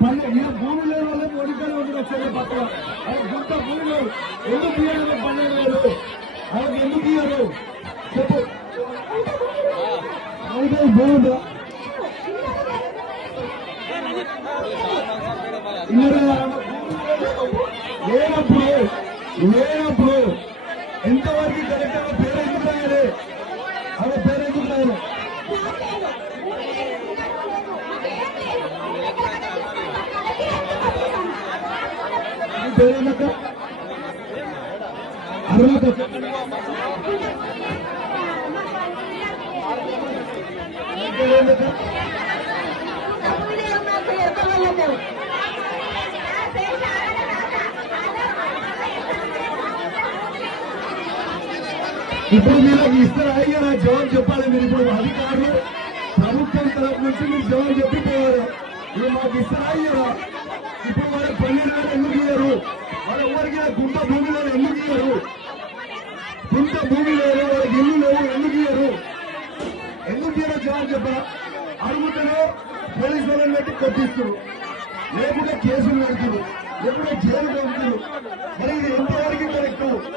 భూమి లేని వాళ్ళే మోడీకాయలు వచ్చారు పక్కన గుంట భూమిలో ఎందుకు ఇయ్యారు 12,000 వాళ్ళకి ఎందుకు ఇయ్యారు చెప్పు బాగుందా లేనప్పుడు ఎంతవరకు కరెక్ట్గా పేరు ఎందుకు రాయాలి అలా పేరు ఎందుకు రాయాలి పేరేందక్క అర్హత పేరేందక్క ఇప్పుడు మీరు ఇస్తారా అయ్యారా జవాబు చెప్పాలి మీరు ఇప్పుడు అధికారులు ప్రభుత్వం తరఫు నుంచి మీరు జవాబు చెప్పిపోయారు మీరు మాకు ఇస్తారా అయ్యారా ఇప్పుడు వాళ్ళ 12,000 ఎందుకు ఇయ్యారు వాళ్ళ ఎవరికి గుంట భూమిలో ఎందుకు ఇయ్యారు గుంట భూమి లేదు వాళ్ళకి ఇల్లు లేవు ఎందుకు ఇయ్యారు జవాబు చెప్పరా అడుగుతూనే పోలీసు వాళ్ళని పెట్టి కొట్టిస్తారు లేకుంటే కేసులు పెడుతున్నారు లేకుంటే జైలు పంపుతారు మరి ఇది ఎంతవరకు కరెక్ట్